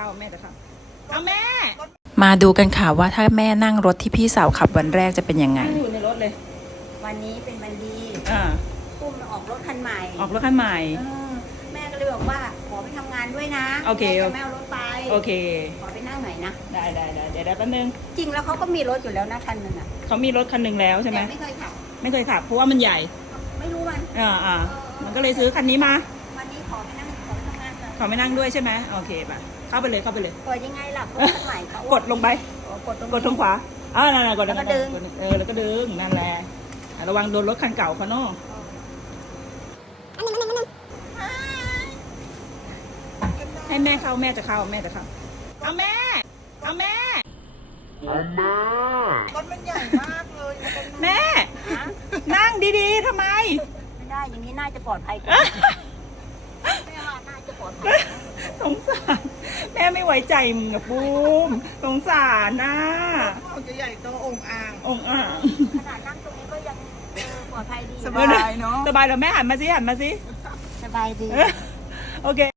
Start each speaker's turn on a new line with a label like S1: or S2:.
S1: เข้าแม่จะเข้าเอาแม่
S2: มาดูกันค่ะว่าถ้าแม่นั่งรถที่พี่สาวขับวันแรกจะเป็นยังไง
S1: อยู่ในรถเลย
S3: วันนี้เป็นวันดี
S1: อ่า
S3: ปุ้มออกรถคันใหม่
S1: ออกรถคันใหม่
S3: แม่ก็เลยบอกว่าขอไปทำงานด้วยนะ
S1: โอเค
S3: แม่จะไม่เอารถไป
S1: โอเค
S3: ขอไปนั่งหน่อยนะ
S1: ได้เดี๋ยวแป๊บนึง
S3: จริงแล้วเขาก็มีรถอยู่แล้วนะคันหนึ่งอ่ะ
S1: เขามีรถคันหนึ่งแล้วใช่ไหม
S3: แต่ไม่เคยขับ
S1: ไม่เคยขับเพราะว่ามันใหญ่
S3: ไม่รู้มัน
S1: มันก็เลยซื้อคันนี้มา
S3: วันนี้ขอไปนั่งขอไปทำงานก่อน
S1: ขอไม่นั่งด้วยใช่ไหมโอเคป่ะเข้าไปเลย
S3: เปิดยังไงล่ะรถคันใหม่เขา
S1: กดลงไป
S3: กดตรง
S1: กดทางขวานั่นกด
S3: แล้วก็ดึง
S1: แล้วก็ดึงนั่นแหละระวังโดนรถคันเก่าเขาเนาะให้แม่เข้าแม่จะเข้าเอาแม่เอาแม่
S4: รถมันใหญ่มากเลย
S1: แม่ นั่งดีๆทำไม
S3: ไม่ได้อย่างนี้น่าจะปลอดภัยกว่าแม่ว่าน่าจะปลอดภัย
S1: สงสารแม่ไม่ไว้ใจมึงอะบูมสงสารนะ
S4: มันจะใหญ่โตองอ่าง
S1: องค์อ่าง
S3: ขนาดนั่งตรงนี้ก็ยังปลอดภัยดี
S4: สบายเนอะ
S1: สบายแล้วแม่หันมาสิ
S3: สบายดี
S1: โอเค